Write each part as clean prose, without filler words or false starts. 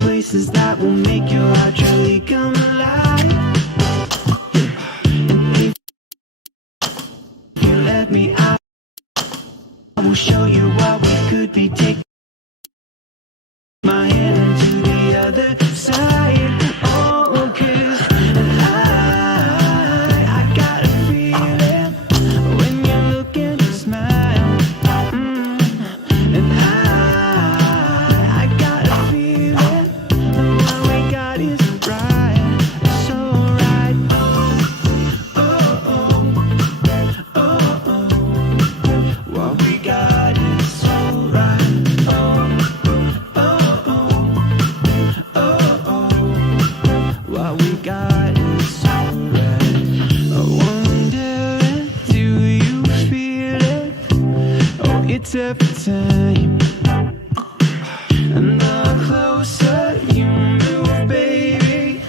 places that will make your heart truly come alive. And if you let me out, I will show you what we could be. Take my hand to the other side. Oh, 'cause I got a feeling when you look and you smile. And I got a feeling what we got is right, so right. Oh, oh, oh, oh, what we got is so right. Oh, oh, oh, oh, what we got is so right. I wonder, do you feel it? Oh, it's every time. And the closer you move, baby,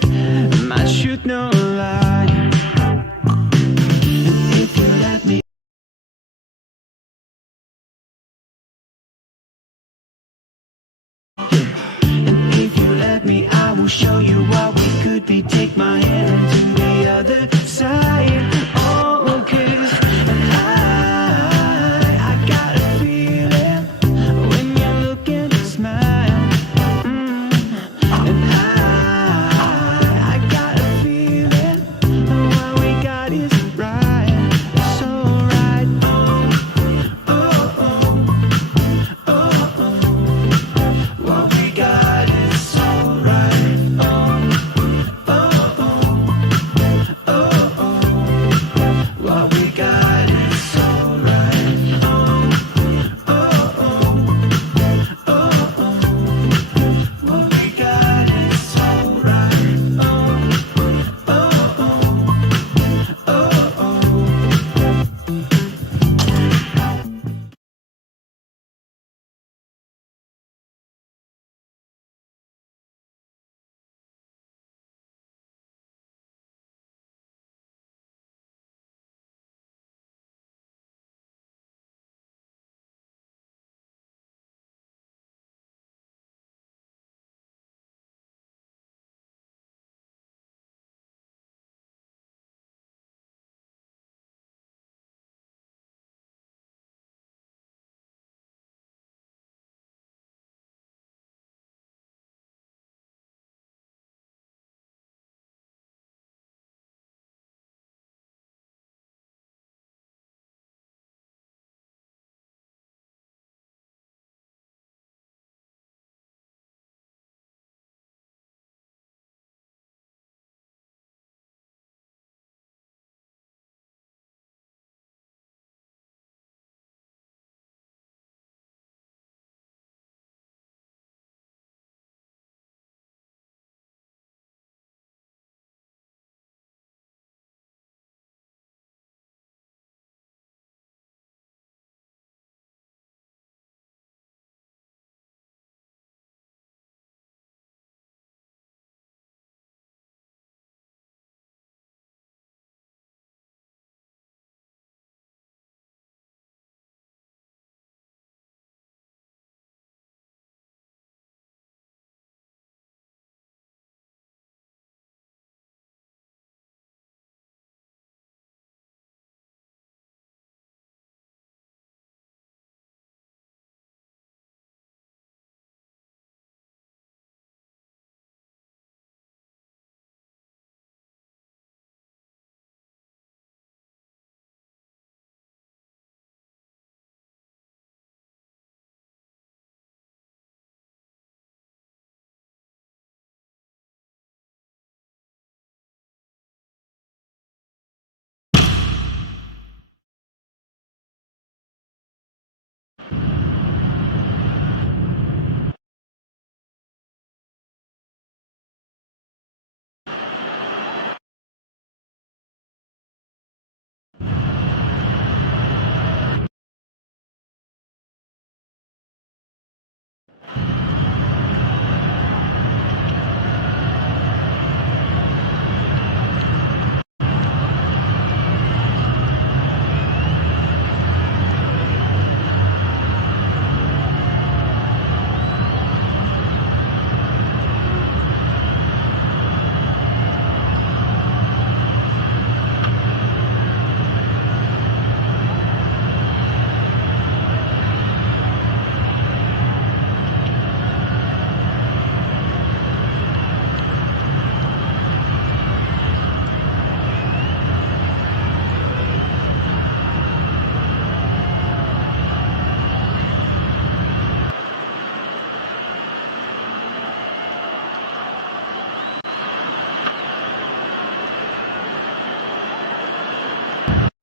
my truth no lie. And if you let me, and if you let me, I will show you what we could be. Take my hand to the other side. Oh, 'cause I got a feeling when you look and you smile. And I got a feeling what we got is right, so right. Oh, oh, oh, oh, oh, what we got is so right. Oh, oh,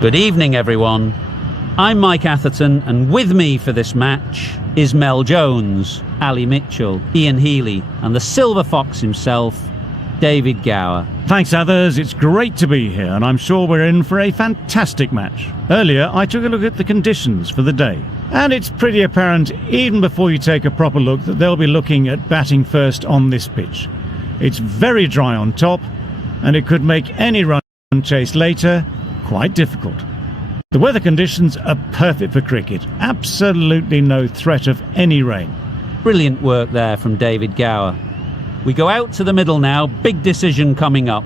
Good evening, everyone. I'm Mike Atherton, and with me for this match is Mel Jones, Ali Mitchell, Ian Healy, and the Silver Fox himself, David Gower. Thanks, others. It's great to be here, and I'm sure we're in for a fantastic match. Earlier, I took a look at the conditions for the day, and it's pretty apparent, even before you take a proper look, that they'll be looking at batting first on this pitch. It's very dry on top, and it could make any run chase later quite difficult. The weather conditions are perfect for cricket. Absolutely no threat of any rain. Brilliant work there from David Gower. We go out to the middle now. Big decision coming up.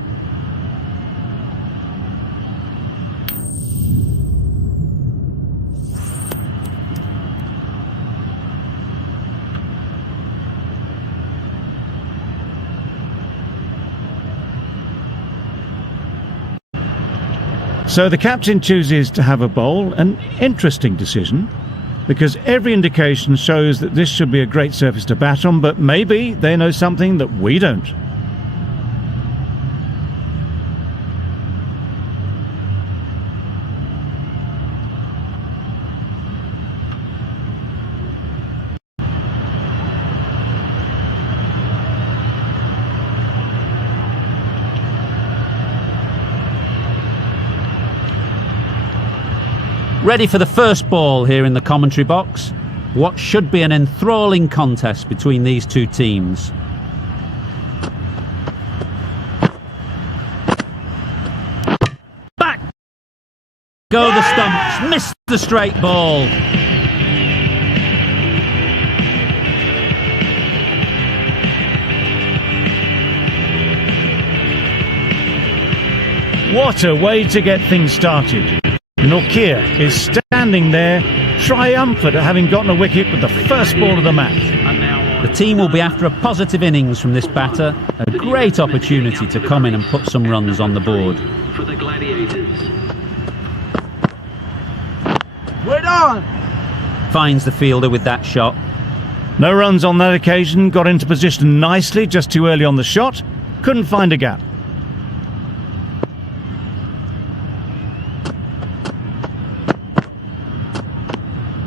So the captain chooses to have a bowl, an interesting decision, because every indication shows that this should be a great surface to bat on, but maybe they know something that we don't. Ready for the first ball here in the commentary box. What should be an enthralling contest between these two teams. Back go the stumps, missed the straight ball. What a way to get things started. Nortje is standing there, triumphant at having gotten a wicket with the first ball of the match. The team will be after a positive innings from this batter, a great opportunity to come in and put some runs on the board. For the Gladiators. Wait on! Finds the fielder with that shot. No runs on that occasion, got into position nicely, just too early on the shot, couldn't find a gap.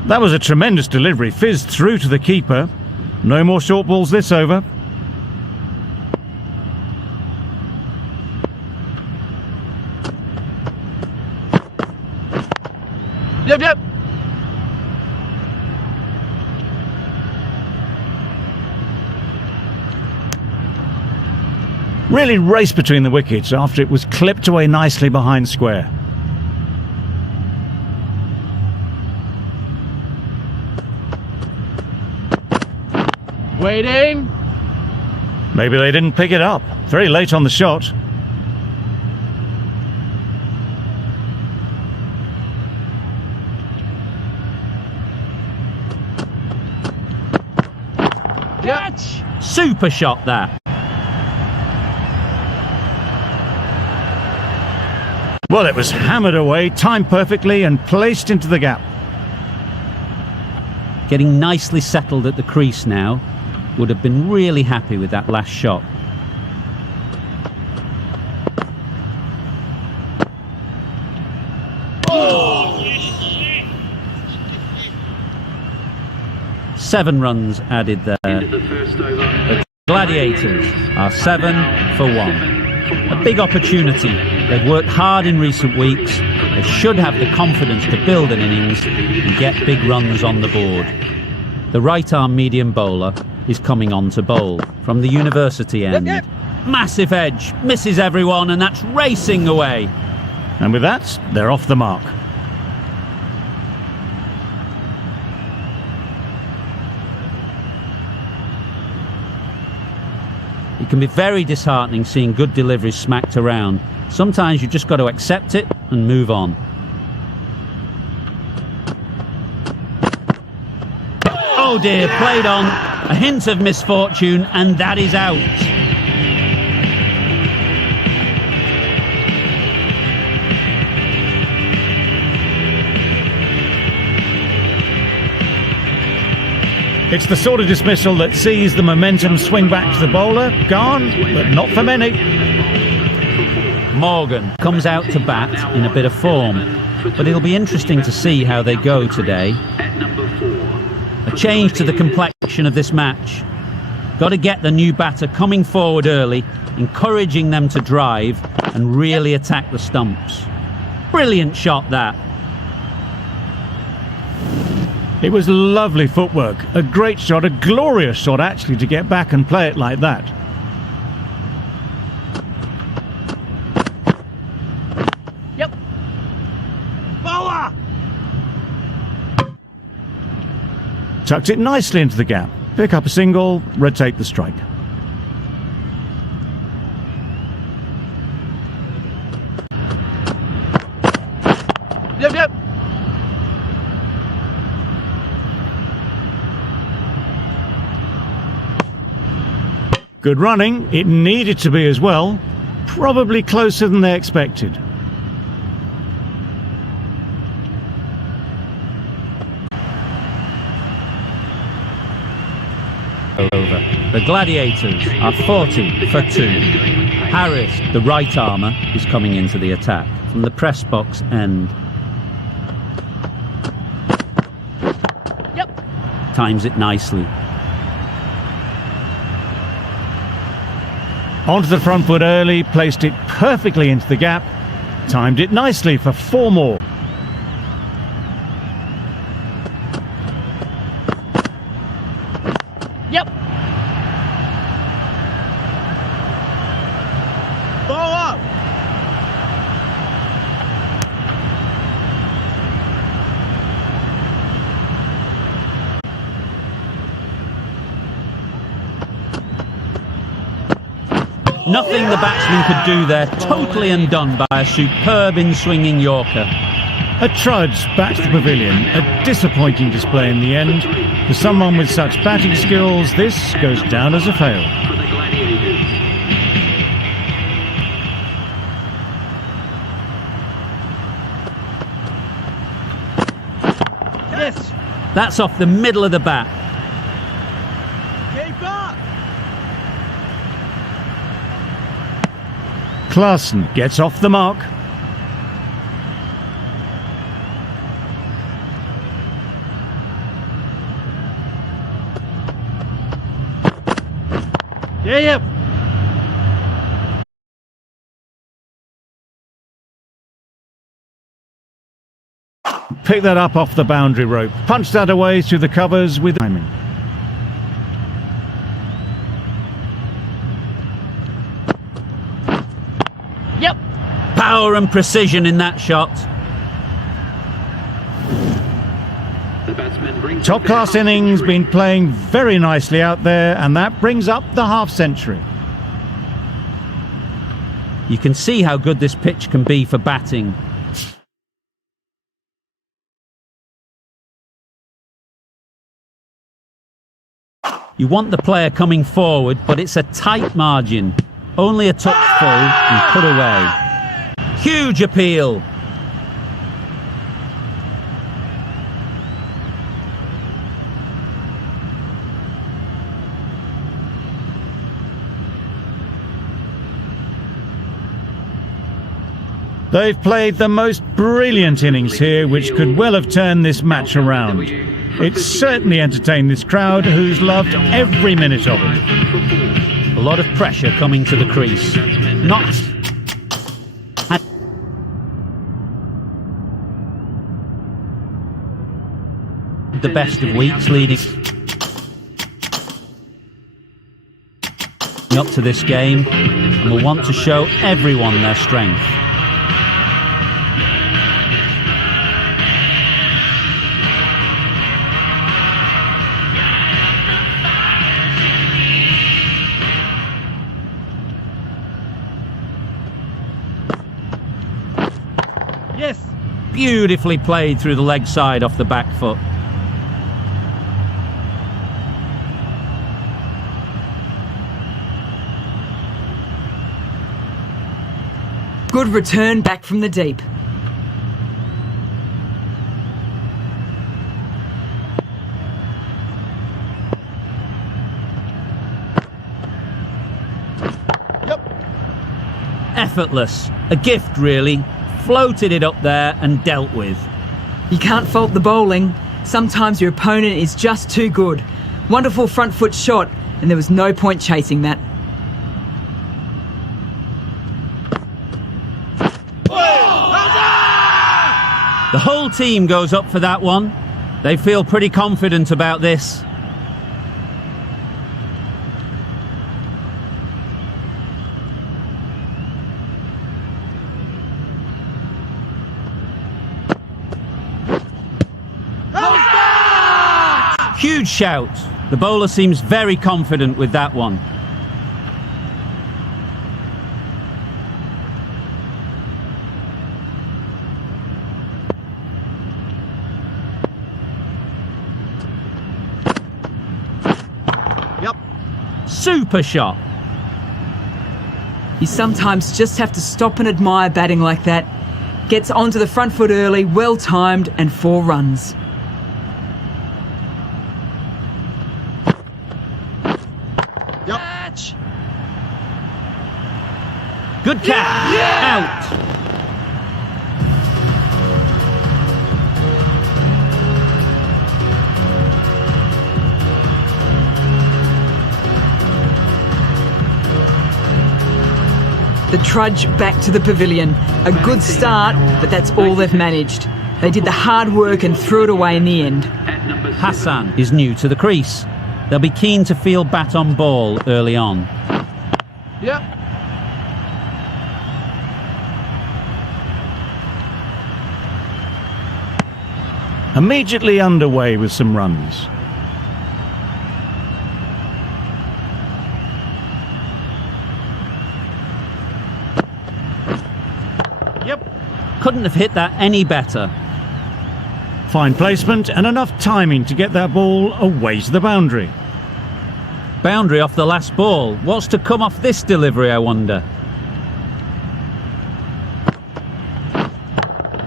That was a tremendous delivery, fizzed through to the keeper. No more short balls this over. Yep. Really raced between the wickets after it was clipped away nicely behind square. Waiting. Maybe they didn't pick it up. Very late on the shot. Catch. Super shot there. Well, it was hammered away, timed perfectly and placed into the gap. Getting nicely settled at the crease now. Would have been really happy with that last shot. Oh. 7 runs added there. The first over. The Gladiators are 7 for 1. A big opportunity. They've worked hard in recent weeks. They should have the confidence to build an innings and get big runs on the board. The right-arm medium bowler is coming on to bowl from the university end. Massive edge, misses everyone, and that's racing away. And with that, they're off the mark. It can be very disheartening seeing good deliveries smacked around. Sometimes you just got to accept it and move on. Oh dear, played on. A hint of misfortune, and that is out. It's the sort of dismissal that sees the momentum swing back to the bowler. Gone, but not for many. Morgan comes out to bat in a bit of form. but it'll be interesting to see how they go today. At number 4. A change to the complexion of this match. Got to get the new batter coming forward early, encouraging them to drive and really attack the stumps. Brilliant shot, that. It was lovely footwork, a great shot, a glorious shot actually, to get back and play it like that. Yep. Bowler! Tucked it nicely into the gap. Pick up a single, rotate the strike. Yep, yep. Good running, it needed to be as well. Probably closer than they expected. Over. The Gladiators are 40 for 2. Harris, the right armour, is coming into the attack from the press box end. Yep. Times it nicely. Onto the front foot early, placed it perfectly into the gap. Timed it nicely for 4 more. Yep. Ball up. Nothing the batsman could do there, totally undone by a superb in-swinging Yorker. A trudge back to the pavilion, a disappointing display in the end. For someone with such batting skills, this goes down as a fail. For the Gladiators. Yes. That's off the middle of the bat. Keep up. Klaassen gets off the mark. Yeah, yep. Pick that up off the boundary rope. Punch that away through the covers with timing. Yep. Power and precision in that shot. The batsman brings Top class innings, been playing very nicely out there, and that brings up the half century. You can see how good this pitch can be for batting. You want the player coming forward, but it's a tight margin. Only a touch full and put away. Huge appeal. They've played the most brilliant innings here, which could well have turned this match around. It's certainly entertained this crowd, who's loved every minute of it. A lot of pressure coming to the crease. Not the best of weeks, leading up to this game, and will want to show everyone their strength. Yes. Beautifully played through the leg side off the back foot. Good return back from the deep. Yep. Effortless. A gift, really. floated it up there and dealt with. You can't fault the bowling. Sometimes your opponent is just too good. Wonderful front foot shot, and there was no point chasing that. The whole team goes up for that one. They feel pretty confident about this. Huge shout. The bowler seems very confident with that one. Yep. Super shot. You sometimes just have to stop and admire batting like that. Gets onto the front foot early, well timed, and 4 runs. Yep. Match. Good catch. Out. The trudge back to the pavilion. A good start, but that's all they've managed. They did the hard work and threw it away in the end. Hassan is new to the crease. They'll be keen to feel bat on ball early on. Yep. Immediately underway with some runs. Yep. Couldn't have hit that any better. Fine placement and enough timing to get that ball away to the boundary. Boundary off the last ball. What's to come off this delivery, I wonder?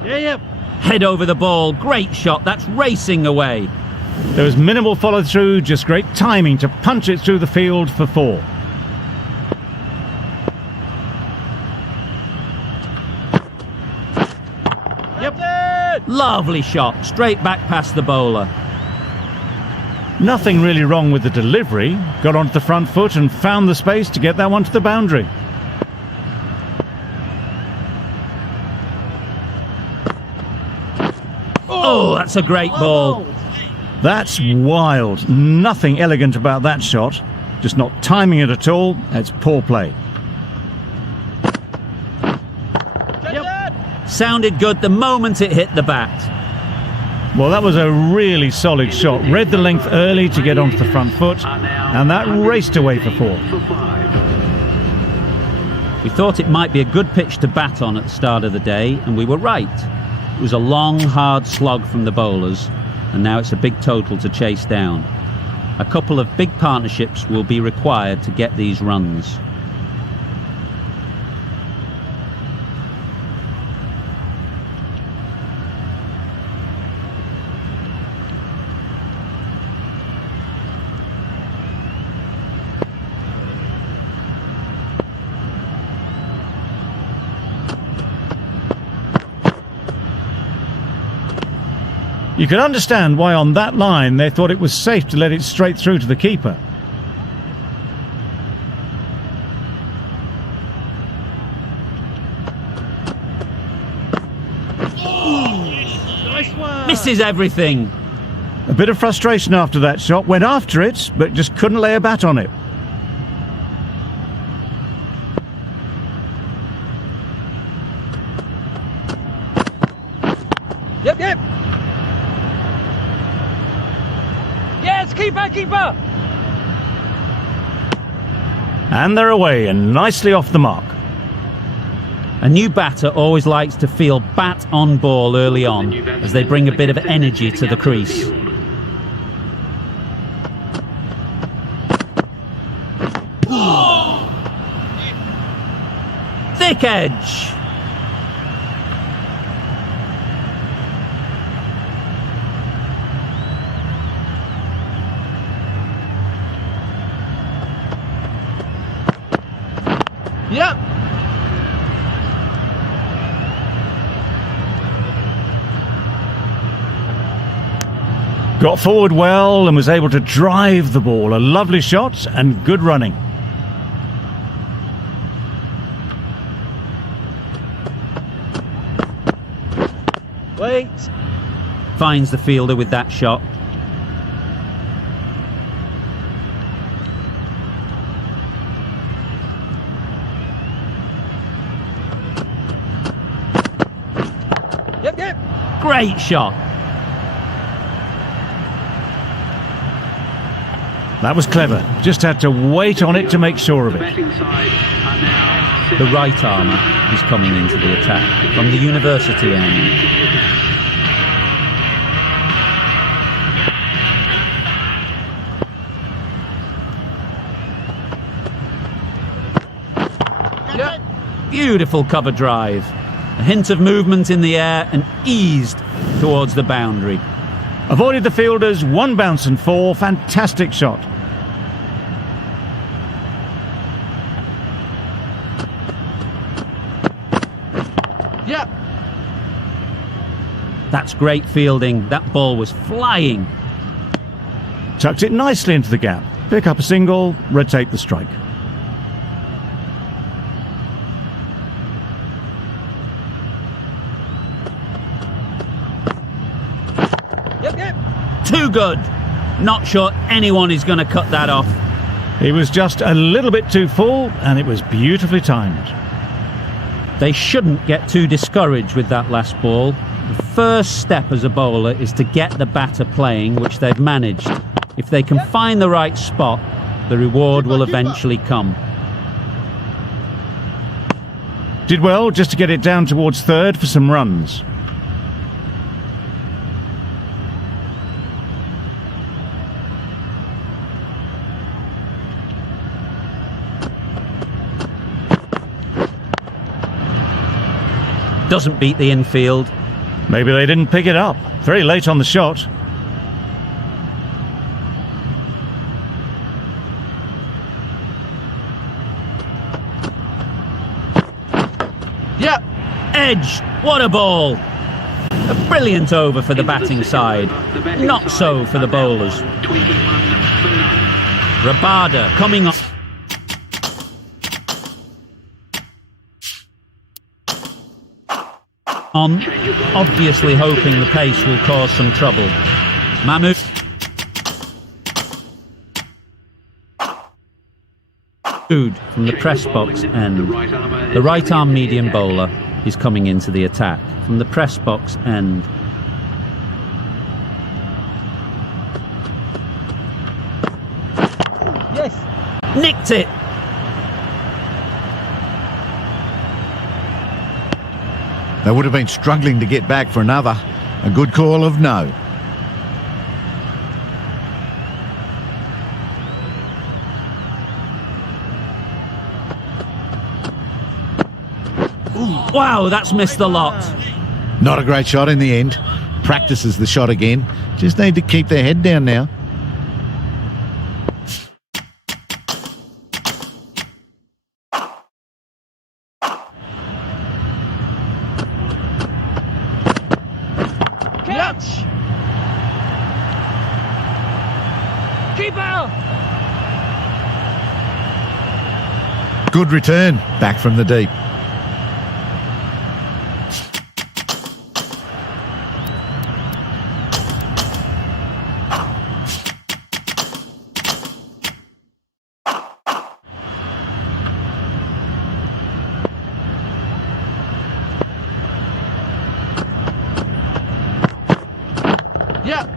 Yep. Head over the ball. Great shot. That's racing away. There was minimal follow through, just great timing to punch it through the field for 4. Yep. Lovely shot. Straight back past the bowler. Nothing really wrong with the delivery. Got onto the front foot and found the space to get that one to the boundary. Oh, that's a great ball. That's wild. Nothing elegant about that shot. Just not timing it at all. That's poor play. Yep. Sounded good the moment it hit the bat. Well, that was a really solid shot. Read the length early to get onto the front foot, and that raced away for 4. We thought it might be a good pitch to bat on at the start of the day, and we were right. It was a long, hard slog from the bowlers, and now it's a big total to chase down. A couple of big partnerships will be required to get these runs. You can understand why on that line they thought it was safe to let it straight through to the keeper. Nice one. Misses everything. A bit of frustration after that shot. Went after it, but just couldn't lay a bat on it. Yep. Yes, keeper. And they're away and nicely off the mark. A new batter always likes to feel bat on ball early on, as they bring a bit of energy to the crease. Thick edge. Yep. Got forward well and was able to drive the ball. A lovely shot and good running. Wait. Finds the fielder with that shot. Yep. Great shot. That was clever. Just had to wait on it to make sure of The it. batting side are now The right armour is coming into the attack from the university end. Yep. Beautiful cover drive. A hint of movement in the air and eased towards the boundary. Avoided the fielders, 1 bounce and 4. Fantastic shot. Yep. That's great fielding. That ball was flying. Tucked it nicely into the gap. Pick up a single, rotate the strike. Yep. Too good. Not sure anyone is going to cut that off. He was just a little bit too full and it was beautifully timed. They shouldn't get too discouraged with that last ball. The first step as a bowler is to get the batter playing, which they've managed. If they can find the right spot, the reward will eventually come. Did well just to get it down towards third for some runs. Doesn't beat the infield. Maybe they didn't pick it up. Very late on the shot. Yep. Edge. What a ball. A brilliant over for the batting side. Not so for the bowlers. 21 for 9. Rabada coming up. On, obviously hoping the pace will cause some trouble. Mahmood from the press box end. The right arm medium bowler is coming into the attack from the press box end. Yes. Nicked it. They would have been struggling to get back for another. A good call of no. Wow, that's missed the lot. Not a great shot in the end. Practices the shot again. Just need to keep their head down now. Catch. Keeper. Good return. Back from the deep. Yep.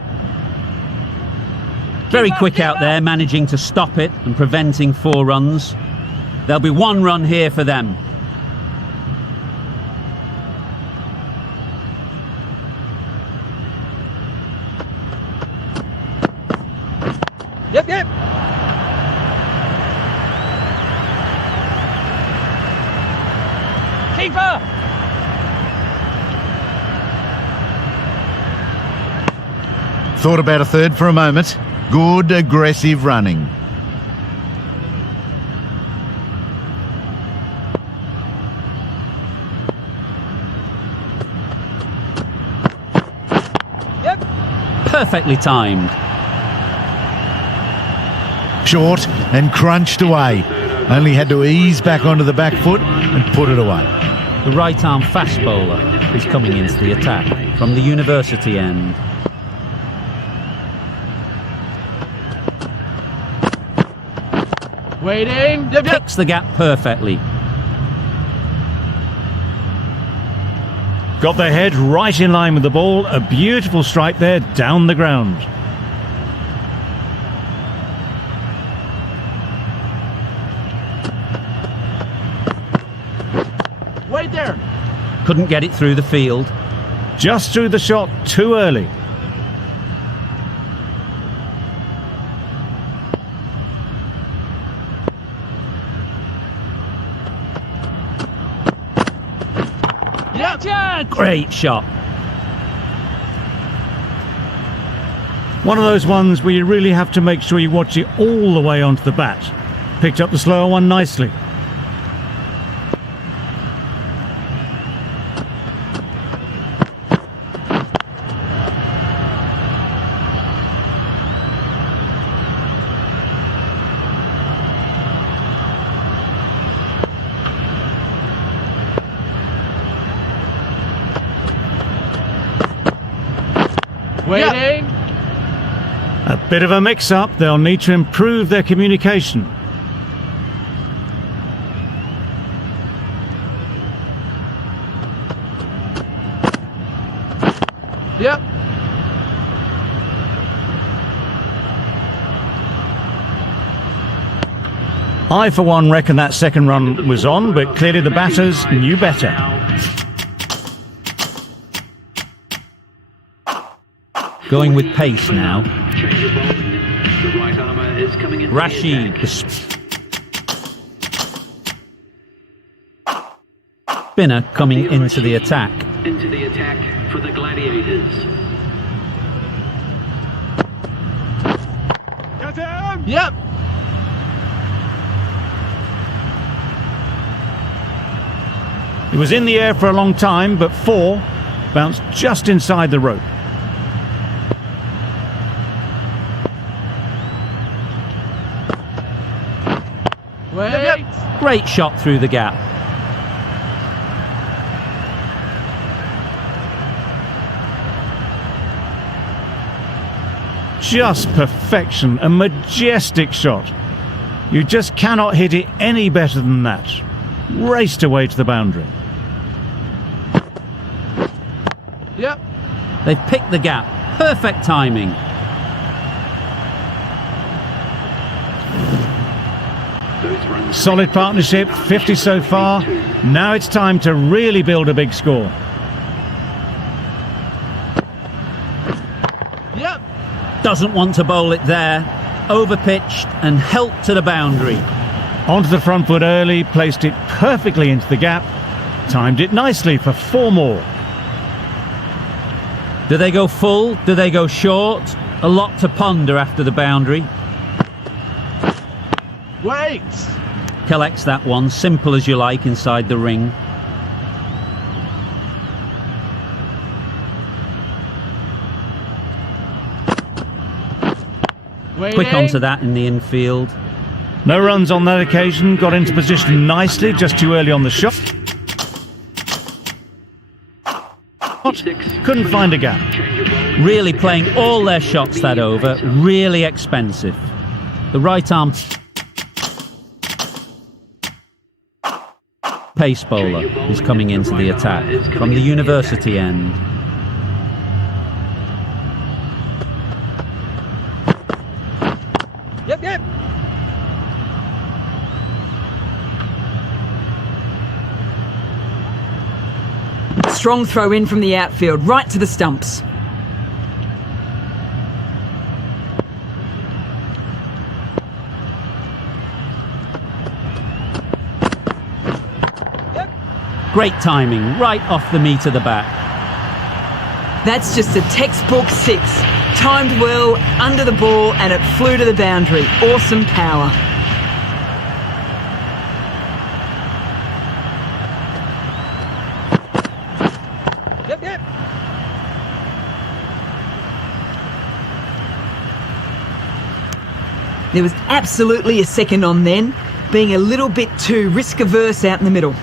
Very quick out there, managing to stop it and preventing 4 runs. There'll be 1 run here for them. Yep. Keeper. Thought about a third for a moment. Good aggressive running. Yep. perfectly timed. Short and crunched away. Only had to ease back onto the back foot and put it away. The right-arm fast bowler is coming into the attack from the university end. Waiting. Yep, yep. Picks the gap perfectly. Got their head right in line with the ball. A beautiful strike there down the ground. Wait there. Couldn't get it through the field. Just threw the shot too early. Yep. Great shot. One of those ones where you really have to make sure you watch it all the way onto the bat. Picked up the slower one nicely. Waiting. A bit of a mix-up. They'll need to improve their communication. Yep. I, for one, reckon that second run was on, but clearly the batters knew better. Going with pace now. Change of bowling. The right armour is coming in. Rashid, the spinner, coming into the attack. Into the attack for the Gladiators. Yep. It was in the air for a long time, but 4 bounced just inside the rope. Wait. Great shot through the gap. Just perfection, a majestic shot. You just cannot hit it any better than that. Raced away to the boundary. Yep. They've picked the gap. Perfect timing. Those runs. Solid partnership, 50 so far. Now it's time to really build a big score. Yep. Doesn't want to bowl it there. Overpitched and helped to the boundary. Onto the front foot early, placed it perfectly into the gap. Timed it nicely for 4 more. Do they go full? Do they go short? A lot to ponder after the boundary. Wait. Collects that one, simple as you like, inside the ring. Waiting. Quick onto that in the infield. No runs on that occasion, got into position nicely, just too early on the shot. Couldn't find a gap. Really playing all their shots that over. Really expensive. The right arm pace bowler is coming into the attack from the university end. Yep, yep. Strong throw in from the outfield, right to the stumps. Great timing, right off the meat of the bat. That's just a textbook 6. Timed well, under the ball, and it flew to the boundary. Awesome power. Yep, yep. There was absolutely a second on then, being a little bit too risk-averse out in the middle.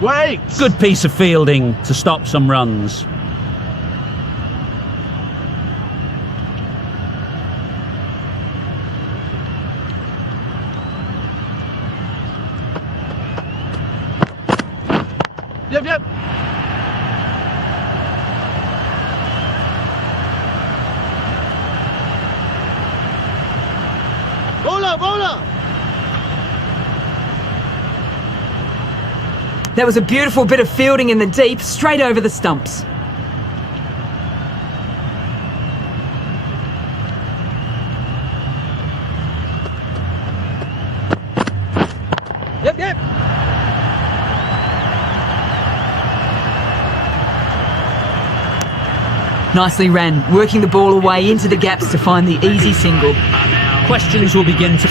Wait! Good piece of fielding to stop some runs. Yep, yep. Bowler, bowler! That was a beautiful bit of fielding in the deep, straight over the stumps. Yep, yep. Nicely ran, working the ball away into the gaps to find the easy single. Questions will begin to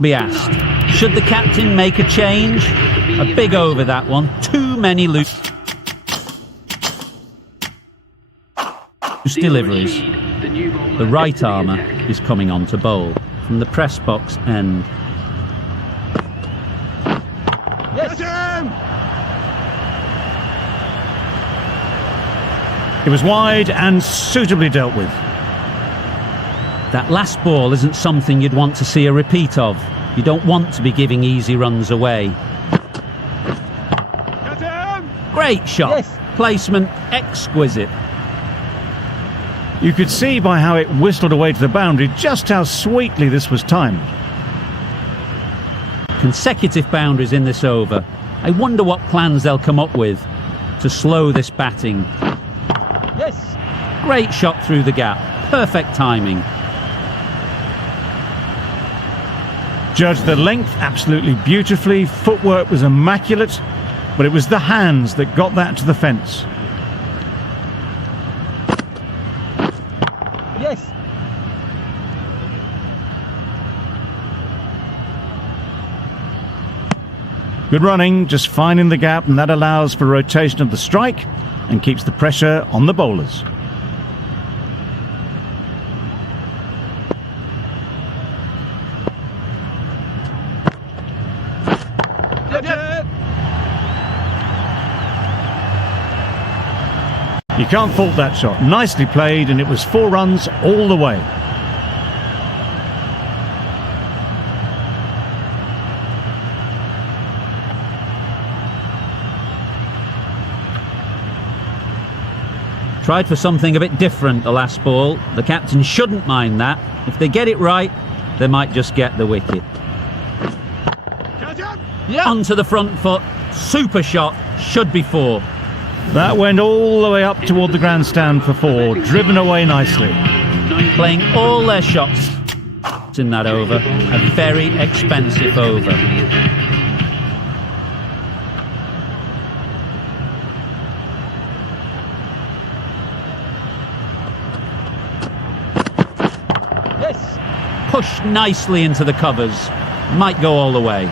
be asked. Should the captain make a change? A big over that one. Too many loose deliveries. The right armour is coming on to bowl from the press box end. Yes, him! It was wide and suitably dealt with. That last ball isn't something you'd want to see a repeat of. You don't want to be giving easy runs away. Get him! Great shot. Yes. Placement exquisite. You could see by how it whistled away to the boundary just how sweetly this was timed. Consecutive boundaries in this over. I wonder what plans they'll come up with to slow this batting. Yes! Great shot through the gap. Perfect timing. Judged the length absolutely beautifully, footwork was immaculate, but it was the hands that got that to the fence. Yes! Good running, just finding the gap, and that allows for rotation of the strike and keeps the pressure on the bowlers. Yep, yep. You can't fault that shot. Nicely played, and it was 4 runs all the way. Tried for something a bit different the last ball. The captain shouldn't mind that. If they get it right, they might just get the wicket. Catch him! Yep! Onto the front foot. Super shot. Should be 4. That went all the way up toward the grandstand for 4, driven away nicely. Playing all their shots in that over. A very expensive over. Yes! Pushed nicely into the covers. Might go all the way.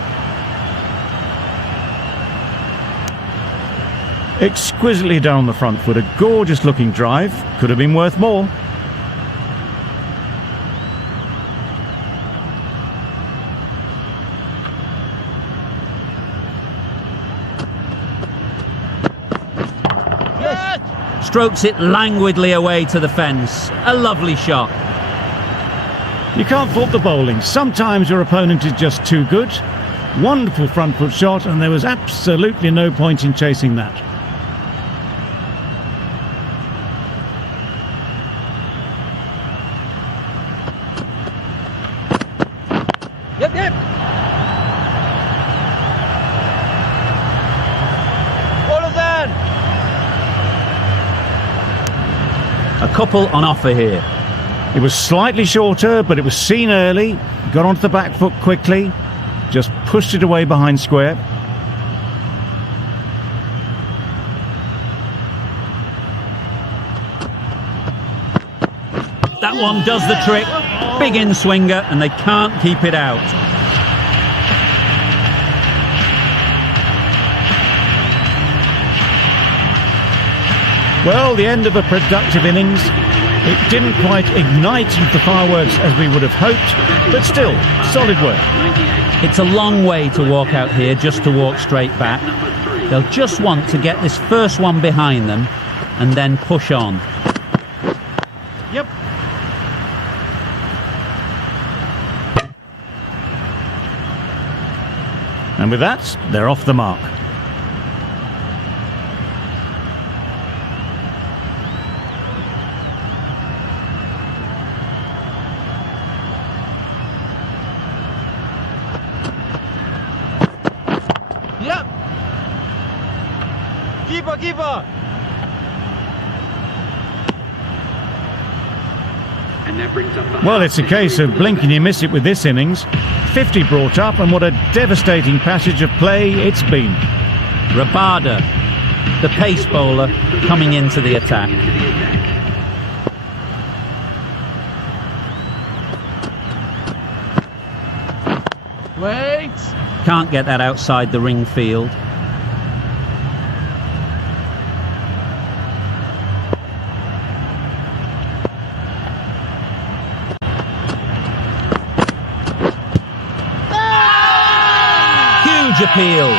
Exquisitely down the front foot, a gorgeous looking drive. Could have been worth more. Yes! Strokes it languidly away to the fence. A lovely shot. You can't fault the bowling. Sometimes your opponent is just too good. Wonderful front foot shot, and there was absolutely no point in chasing that. Yep, yep! Bowlers in! A couple on offer here. It was slightly shorter, but it was seen early. Got onto the back foot quickly. Just pushed it away behind square. That one does the trick. Big in-swinger, and they can't keep it out. Well, the end of a productive innings. It didn't quite ignite the fireworks as we would have hoped, but still, solid work. It's a long way to walk out here just to walk straight back. They'll just want to get this first one behind them and then push on. Yep. And with that, they're off the mark. Yep. Keeper. And that brings up the Well, it's a case of blink and you miss it with this innings. 50 brought up, and what a devastating passage of play it's been. Rabada, the pace bowler, coming into the attack. Wait. Can't get that outside the ring field. Huge appeal.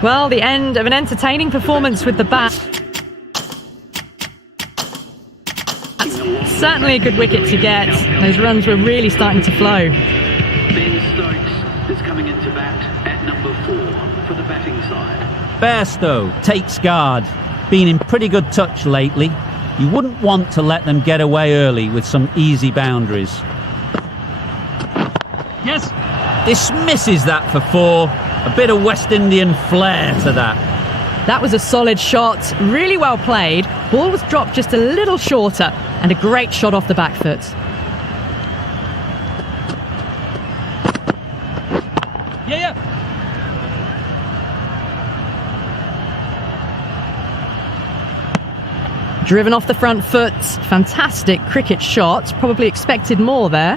Well, the end of an entertaining performance with the bat. Certainly a good wicket to get. Those runs were really starting to flow. Ben Stokes is coming into bat at number 4 for the batting side. Bairstow takes guard. Been in pretty good touch lately. You wouldn't want to let them get away early with some easy boundaries. Yes. Dismisses that for 4. A bit of West Indian flair to that. That was a solid shot, really well played. Ball was dropped just a little shorter, and a great shot off the back foot. Yeah. Driven off the front foot, fantastic cricket shot. Probably expected more there.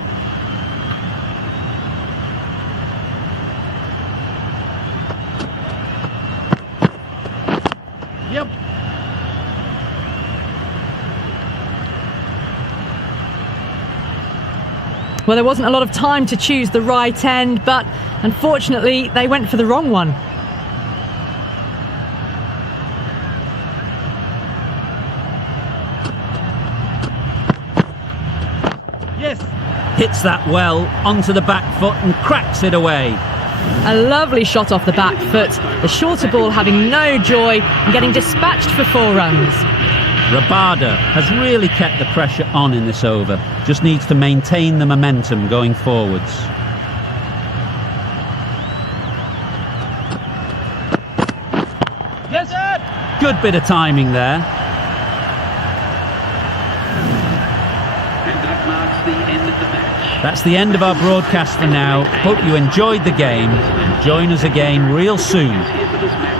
Yep. Well, there wasn't a lot of time to choose the right end, but unfortunately they went for the wrong one. Yes. Hits that well onto the back foot and cracks it away. A lovely shot off the back foot. The shorter ball having no joy and getting dispatched for 4 runs. Rabada has really kept the pressure on in this over. Just needs to maintain the momentum going forwards. Yes, sir. Good bit of timing there. And that marks the end of the match. That's the end of our broadcast for now. Hope you enjoyed the game. Join us again real soon. Here for this match.